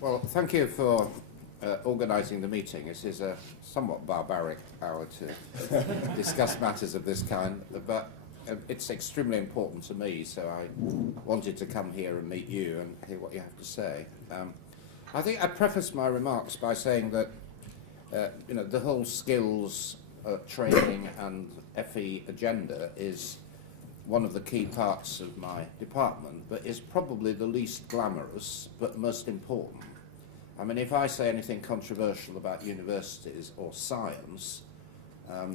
Well, thank you for organising the meeting. It is a somewhat barbaric hour to discuss matters of this kind, but it's extremely important to me, so I wanted to come here and meet you and hear what you have to say. I think I preface my remarks by saying that the whole skills training and FE agenda is one of the key parts of my department, but is probably the least glamorous but most important. I mean, if I say anything controversial about universities or science,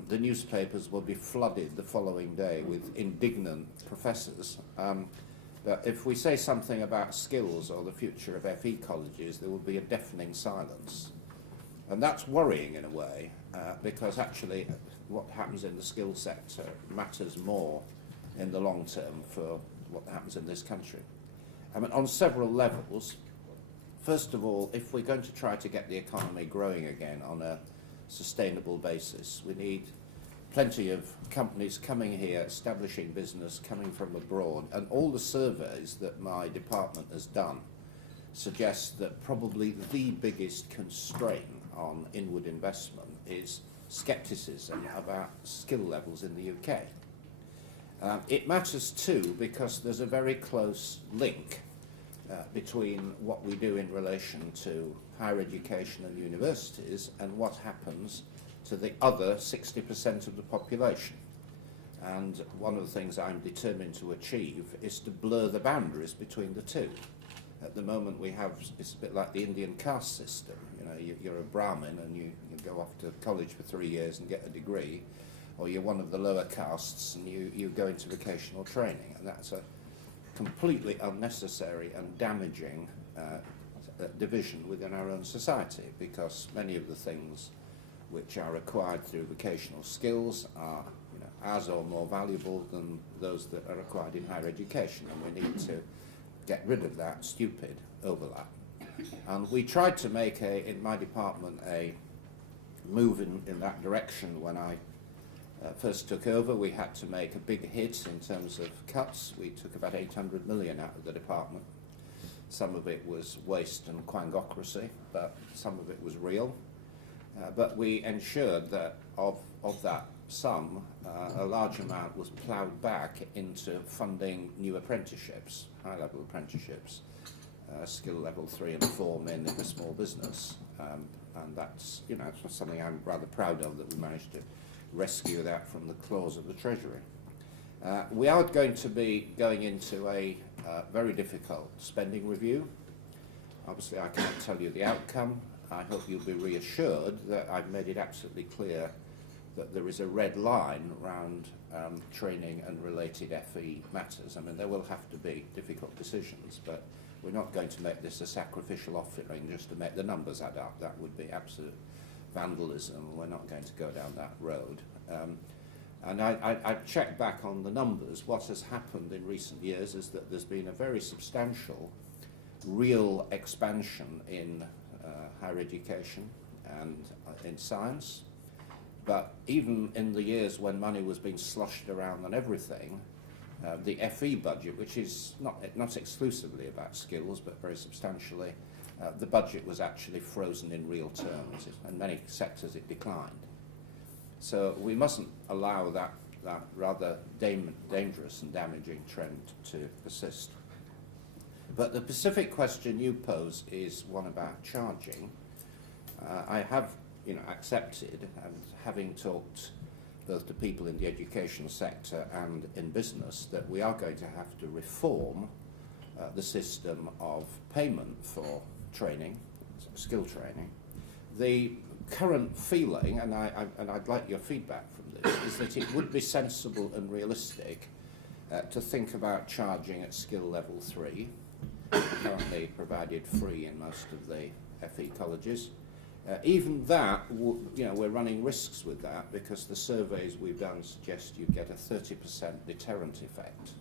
the newspapers will be flooded the following day with indignant professors. But if we say something about skills or the future of FE colleges, there will be a deafening silence. And that's worrying in a way, because actually what happens in the skills sector matters more in the long term for what happens in this country. I mean, on several levels. First of all, if we're going to try to get the economy growing again on a sustainable basis, we need plenty of companies coming here, establishing business, coming from abroad, and all the surveys that my department has done suggest that probably the biggest constraint on inward investment is scepticism about skill levels in the UK. It matters too because there's a very close link between what we do in relation to higher education and universities and what happens to the other 60% of the population. And one of the things I'm determined to achieve is to blur the boundaries between the two. At the moment we have, it's a bit like the Indian caste system. You know, you're a Brahmin and you go off to college for 3 years and get a degree, or you're one of the lower castes and you go into vocational training, and that's a completely unnecessary and damaging division within our own society, because many of the things which are acquired through vocational skills are as or more valuable than those that are acquired in higher education, and we need to get rid of that stupid overlap. And we tried to make, in my department, a move in that direction when I first took over. We had to make a big hit in terms of cuts. We took about 800 million out of the department. Some of it was waste and quangocracy, but some of it was real. But we ensured that of that sum, a large amount was ploughed back into funding new apprenticeships, high-level apprenticeships, skill level 3 and 4 men in a small business. And that's something I'm rather proud of, that we managed to rescue that from the claws of the Treasury. We are going to be going into a very difficult spending review. Obviously I can't tell you the outcome. I hope you'll be reassured that I've made it absolutely clear that there is a red line around training and related FE matters. I mean, there will have to be difficult decisions, but we're not going to make this a sacrificial offering just to make the numbers add up. That would be absolute vandalism. We're not going to go down that road. And I've checked back on the numbers. What has happened in recent years is that there's been a very substantial real expansion in higher education and in science. But even in the years when money was being sloshed around on everything, the FE budget, which is not exclusively about skills, but very substantially, the budget was actually frozen in real terms. In many sectors it declined. So we mustn't allow that rather dangerous and damaging trend to persist. But the specific question you pose is one about charging. I have accepted, and having talked both to people in the education sector and in business, that we are going to have to reform the system of payment for training, skill training. The current feeling, and I'd like your feedback from this, is that it would be sensible and realistic to think about charging at skill level 3, currently provided free in most of the FE colleges. Even that, we're running risks with that, because the surveys we've done suggest you get a 30% deterrent effect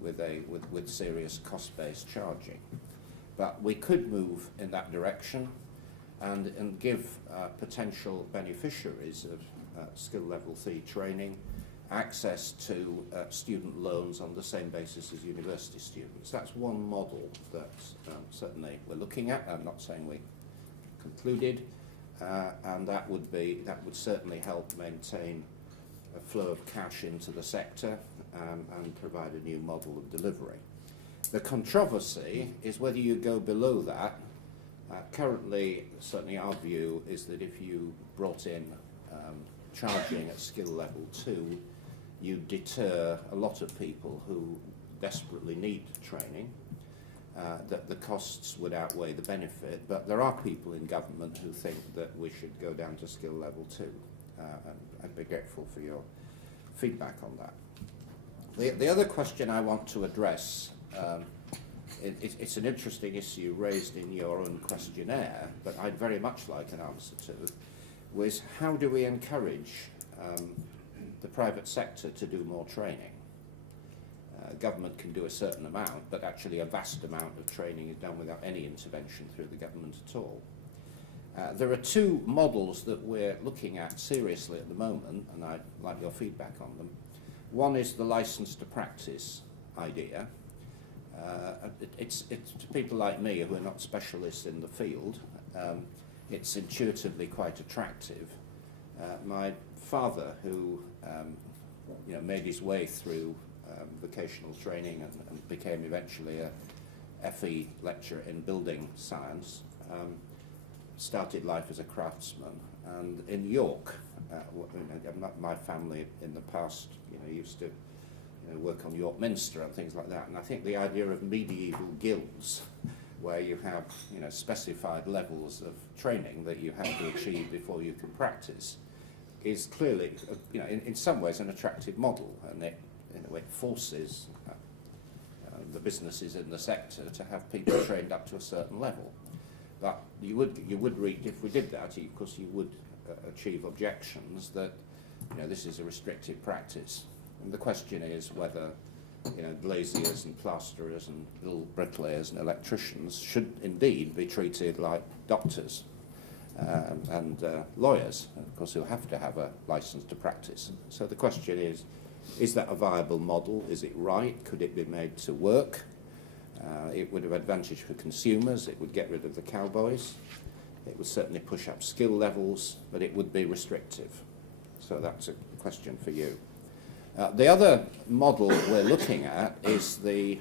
with serious cost-based charging. But we could move in that direction and give potential beneficiaries of skill level 3 training access to student loans on the same basis as university students. That's one model that certainly we're looking at. I'm not saying we concluded, and that would certainly help maintain a flow of cash into the sector and provide a new model of delivery. The controversy is whether you go below that. Currently, certainly our view is that if you brought in charging at skill level 2, you deter a lot of people who desperately need training, that the costs would outweigh the benefit, but there are people in government who think that we should go down to skill level 2, and I'd be grateful for your feedback on that. The other question I want to address, it's an interesting issue raised in your own questionnaire, but I'd very much like an answer to, was how do we encourage the private sector to do more training? Government can do a certain amount, but actually a vast amount of training is done without any intervention through the government at all. There are two models that we're looking at seriously at the moment, and I'd like your feedback on them. One is the license to practice idea. It's to people like me who are not specialists in the field, it's intuitively quite attractive. My father, who made his way through vocational training and became eventually a FE lecturer in building science, started life as a craftsman. And in York, my family in the past used to work on York Minster and things like that. And I think the idea of medieval guilds, where you have specified levels of training that you have to achieve before you can practice, is clearly in some ways an attractive model, and it forces the businesses in the sector to have people trained up to a certain level. But you would read, if we did that, of course you would achieve objections that this is a restrictive practice. And the question is whether glaziers and plasterers and little bricklayers and electricians should indeed be treated like doctors and lawyers, of course, who have to have a license to practice. So the question is that a viable model? Is it right? Could it be made to work? It would have advantage for consumers. It would get rid of the cowboys. It would certainly push up skill levels, but it would be restrictive. So that's a question for you. The other model we're looking at is the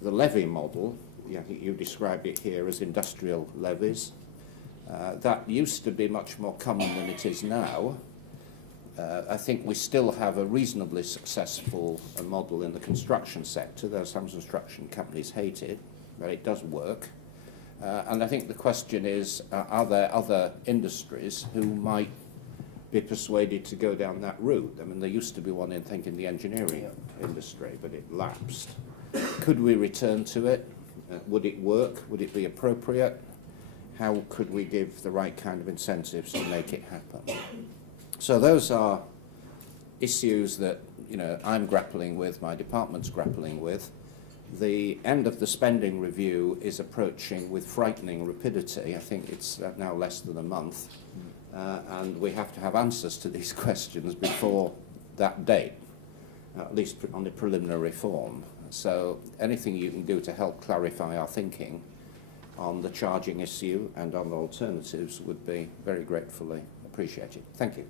levy model. You described it here as industrial levies. That used to be much more common than it is now. I think we still have a reasonably successful model in the construction sector. There are some construction companies hate it, but it does work. And I think the question is, are there other industries who might be persuaded to go down that route? I mean, there used to be one in the engineering industry, but it lapsed. Could we return to it? Would it work? Would it be appropriate? How could we give the right kind of incentives to make it happen? So those are issues that I'm grappling with, my department's grappling with. The end of the spending review is approaching with frightening rapidity. I think it's now less than a month. And we have to have answers to these questions before that date, at least on the preliminary form. So anything you can do to help clarify our thinking on the charging issue and on alternatives would be very gratefully appreciated. Thank you.